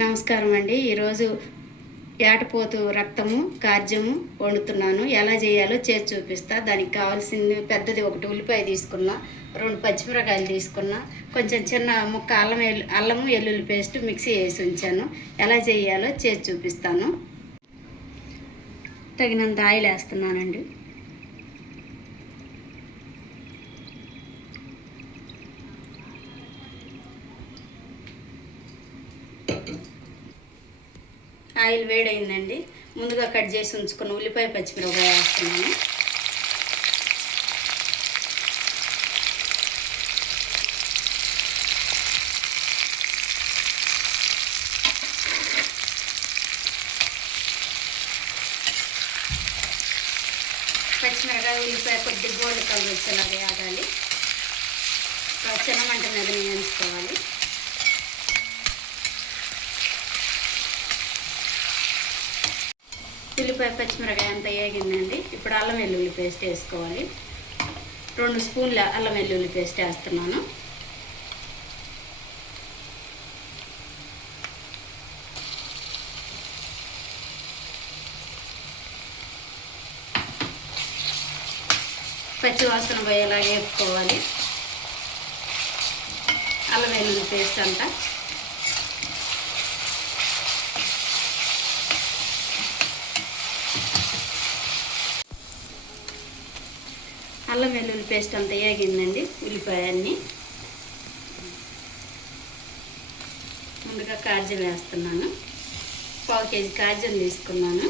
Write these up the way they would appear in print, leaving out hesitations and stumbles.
నమస్కారం అండి. ఈరోజు ఏటపోతు రక్తము కార్జము వండుతున్నాను. ఎలా చేయాలో చేసి చూపిస్తా. దానికి కావాల్సింది పెద్దది ఒకటి ఉల్లిపాయ తీసుకున్నా, 2 పచ్చిమిరకాయలు తీసుకున్నా, కొంచెం చిన్న ముక్క అల్లము వెల్లుల్లి పేస్ట్ మిక్సీ వేసి ఉంచాను. ఎలా చేయాలో చేసి చూపిస్తాను. తగినంత ఆయిల్ వేస్తున్నానండి. ఆయిల్ వేడైందండి. ముందుగా కట్ చేసి ఉంచుకున్న ఉల్లిపాయ పచ్చిమిరపకాయ వేస్తున్నాను. పచ్చిమిరపకాయ ఉల్లిపాయ కొద్దిగా గోల్డ్ కలర్ వచ్చేలాగా వేగాలి. చిన్న మంట మీద వేయించుకోవాలి. ఉల్లిపాయ పచ్చిమిరకాయ అంతా వేగిందండి. ఇప్పుడు అల్లం వెల్లుల్లి పేస్ట్ వేసుకోవాలి. 2 స్పూన్ల అల్లం వెల్లుల్లి పేస్ట్ వేస్తున్నాను. పచ్చి వాసన పోయేలాగా వేపుకోవాలి అల్లం వెల్లుల్లి పేస్ట్ అంతా. అల్లం వెల్లుల్లి పేస్ట్ అంతా వేగిందండి. ఉల్లిపాయన్ని ముందుగా కార్జం వేస్తున్నాను. 1/4 కేజీ కార్జం తీసుకున్నాను.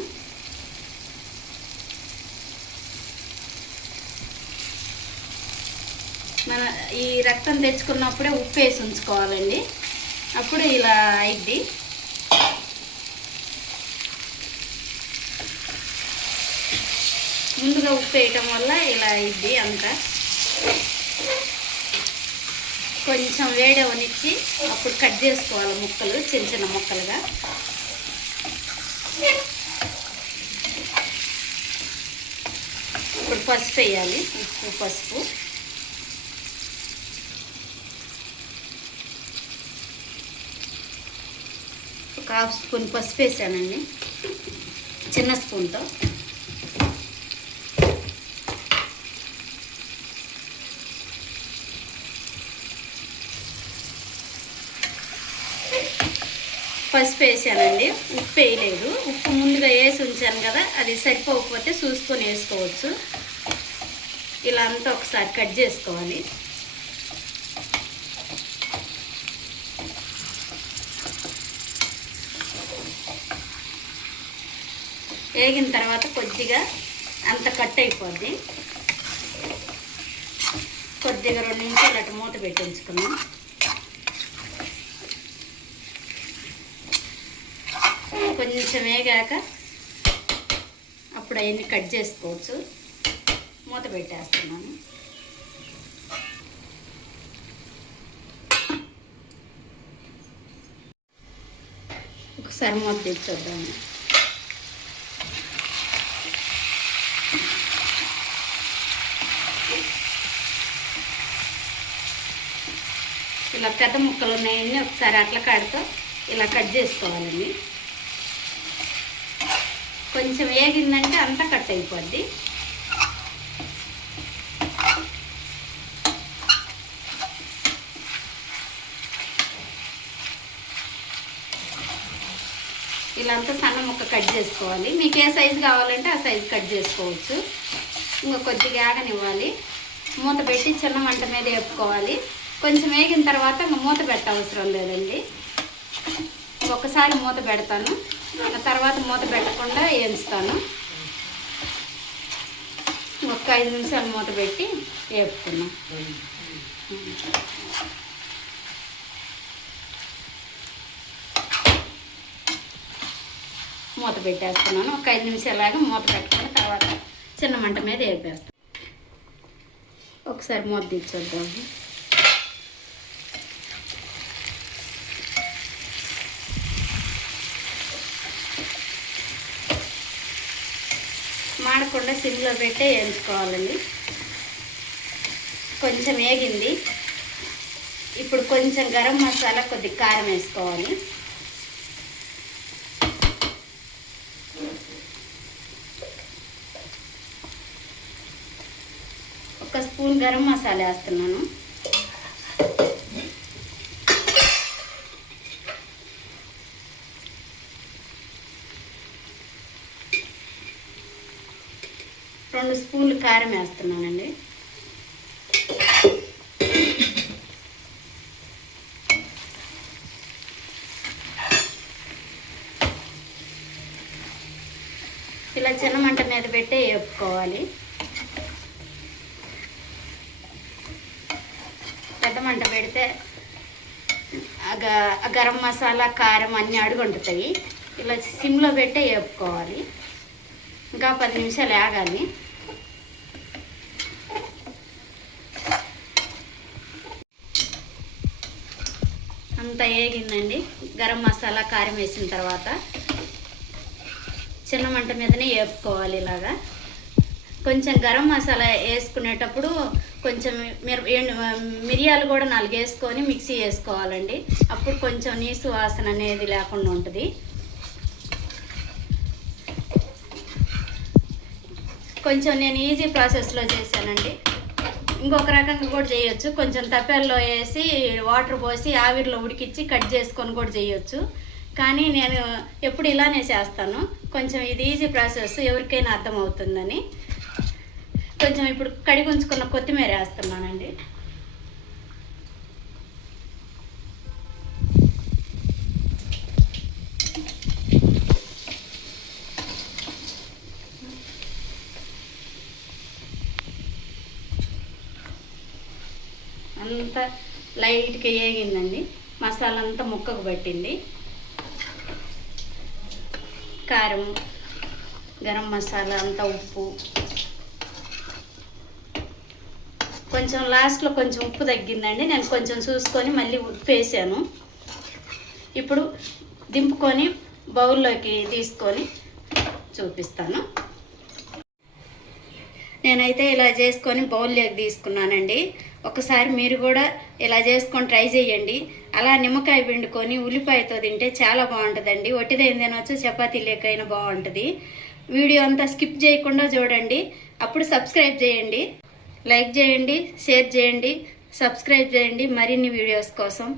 మన ఈ రక్తం తెచ్చుకున్నప్పుడే ఉప్పు వేసి ఉంచుకోవాలండి. అప్పుడు ఇలా అయింది. ముందుగా ఉప్పు వేయటం వల్ల ఇలా అయింది అంతా. కొంచెం వేడవనిచ్చి అప్పుడు కట్ చేసుకోవాలి ముక్కలు, చిన్న చిన్న ముక్కలుగా. ఇప్పుడు పసుపు వేయాలి. ఉప్పు పసుపు ఒక 1/2 స్పూన్ పసుపు వేసానండి, చిన్న స్పూన్తో. పసుపు వేసానండి, ఉప్పు వేయలేదు. ఉప్పు ముందుగా వేసి ఉంచాను కదా, అది సరిపోకపోతే చూసుకొని వేసుకోవచ్చు. ఇలా అంతా ఒకసారి కట్ చేసుకోవాలి. వేగిన తర్వాత కొద్దిగా అంత కట్ అయిపోద్ది. కొద్దిగా 2 నిమిషాలు అటు మూత పెట్టి ఉంచుకున్నాం. కొంచెం వేగాక అప్పుడు అవన్నీ కట్ చేసుకోవచ్చు. మూత పెట్టేస్తున్నాను. ఒకసారి మూత తెచ్చొద్దాము. ఇలా పెద్ద ముక్కలు ఉన్నాయన్నీ ఒకసారి అట్ల కాడతో ఇలా కట్ చేసుకోవాలండి. కొంచెం వేగిందంటే అంతా కట్ అయిపోద్ది. ఇలా అంతా సన్న ముక్క కట్ చేసుకోవాలి. మీకు ఏ సైజు కావాలంటే ఆ సైజు కట్ చేసుకోవచ్చు. ఇంకా కొద్దిగా ఆగనివ్వాలి. మూత పెట్టి చిన్న మంట మీద వేపుకోవాలి. కొంచెం వేగిన తర్వాత ఇంకా మూత పెట్టవసరం లేదండి. ఒకసారి మూత పెడతాను, తర్వాత మూత పెట్టకుండా వేయించుతాను. ఒక 5 నిమిషాలు మూత పెట్టి వేపుకున్నాం. మూత పెట్టేస్తున్నాను. ఒక 5 నిమిషాలాగా మూత పెట్టుకుని తర్వాత చిన్న మంట మీద వేపేస్తాను. ఒకసారి మూత తీర్చొద్దాము. మాడకుండా సిమ్లో పెట్టే వేయించుకోవాలండి. కొంచెం వేగింది. ఇప్పుడు కొంచెం గరం మసాలా, కొద్దిగా కారం వేసుకోవాలి. 1 స్పూన్ గరం మసాలా వేస్తున్నాను. రెండు స్పూన్లు కారం వేస్తున్నానండి. ఇలా చిన్న మంట మీద పెట్టే వేపుకోవాలి. పెద్ద మంట పెడితే గరం మసాలా కారం అన్నీ అడుగుంటుతాయి. ఇలా సిమ్లో పెట్టే వేపుకోవాలి. ఇంకా 10 నిమిషాలు ఆగాలి. అంతా వేగిందండి. గరం మసాలా కారం వేసిన తర్వాత చిన్న మంట మీదనే వేపుకోవాలి. ఇలాగా కొంచెం గరం మసాలా వేసుకునేటప్పుడు కొంచెం మిరియాలు కూడా 4 వేసుకొని మిక్సీ వేసుకోవాలండి. అప్పుడు కొంచెం నీసు వాసన అనేది లేకుండా ఉంటుంది. కొంచెం నేను ఈజీ ప్రాసెస్లో చేశానండి. ఇంకొక రకంగా కూడా చేయొచ్చు. కొంచెం తప్పెల్లో వేసి వాటర్ పోసి ఆవిరిలో ఉడికించి కట్ చేసుకొని కూడా చేయొచ్చు. కానీ నేను ఎప్పుడు ఇలానే చేస్తాను. కొంచెం ఇది ఈజీ ప్రాసెస్, ఎవరికైనా అర్థమవుతుందని కొంచెం ఇప్పుడు కడిగి ఉంచుకున్న కొత్తిమీర వేస్తున్నానండి. అంతా లైట్గా వేగిందండి. మసాలా అంతా ముక్కకు పట్టింది. కారం, గరం మసాలా అంతా, ఉప్పు, కొంచెం లాస్ట్లో కొంచెం ఉప్పు తగ్గిందండి. నేను కొంచెం చూసుకొని మళ్ళీ ఉప్పు వేసాను. ఇప్పుడు దింపుకొని బౌల్లోకి తీసుకొని చూపిస్తాను. నేనైతే ఇలా చేసుకొని బౌల్లోకి తీసుకున్నానండి. ఒకసారి మీరు కూడా ఇలా చేసుకొని ట్రై చేయండి. అలా నిమ్మకాయ పిండుకొని ఉల్లిపాయతో తింటే చాలా బాగుంటుందండి. ఒట్టిదైన తినవచ్చు, చపాతీ లేకైనా బాగుంటుంది. వీడియో అంతా స్కిప్ చేయకుండా చూడండి. అప్పుడు సబ్స్క్రైబ్ చేయండి, లైక్ చేయండి, షేర్ చేయండి, సబ్స్క్రైబ్ చేయండి మరిన్ని వీడియోస్ కోసం.